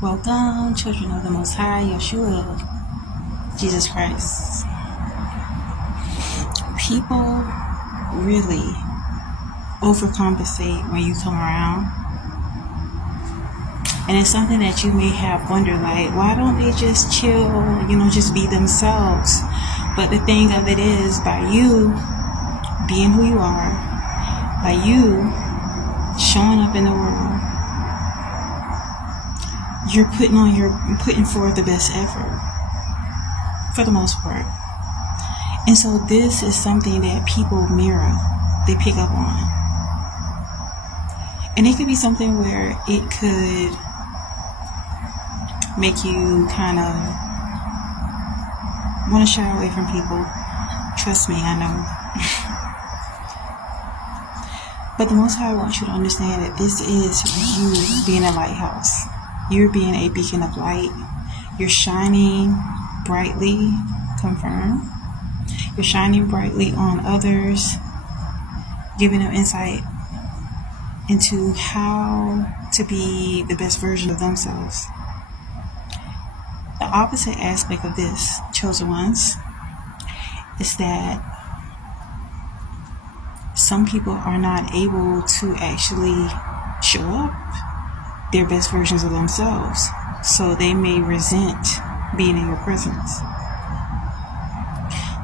Welcome, children of the Most High, Yeshua, Jesus Christ. People really overcompensate when you come around. And it's something that you may have wondered, like, why don't they just chill, just be themselves? But the thing of it is, by you being who you are, by you showing up in the world, you're putting forth the best effort for the most part. And so this is something that people mirror, they pick up on. And it could be something where it could make you kind of want to shy away from people. Trust me, I know. But the Most High wants you to understand that this is you being a lighthouse. You're being a beacon of light. You're shining brightly, confirm. You're shining brightly on others, giving them insight into how to be the best version of themselves. The opposite aspect of this, chosen ones, is that some people are not able to actually show up their best versions of themselves, so they may resent being in your presence.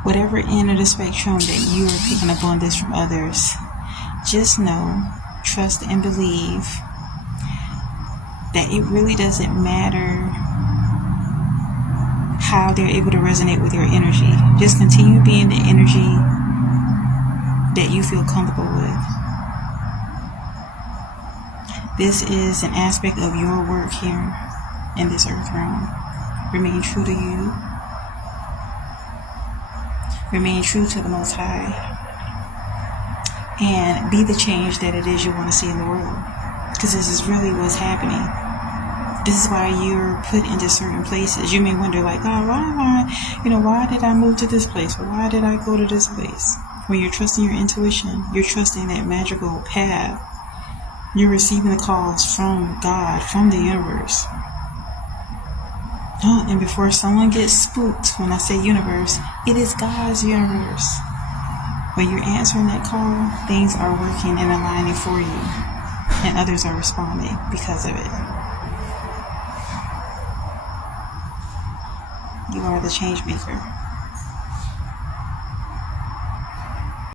Whatever end of the spectrum that you are picking up on this from others, just know, trust, and believe that it really doesn't matter how they're able to resonate with your energy. Just continue being the energy that you feel comfortable with. This is an aspect of your work here in this earth realm. Remain true to you. Remain true to the Most High. And be the change that it is you want to see in the world. Because this is really what's happening. This is why you're put into certain places. You may wonder, like, why did I move to this place? Or why did I go to this place? When you're trusting your intuition, you're trusting that magical path. You're receiving the calls from God, from the universe. And before someone gets spooked when I say universe, it is God's universe. When you're answering that call, things are working and aligning for you. And others are responding because of it. You are the change maker.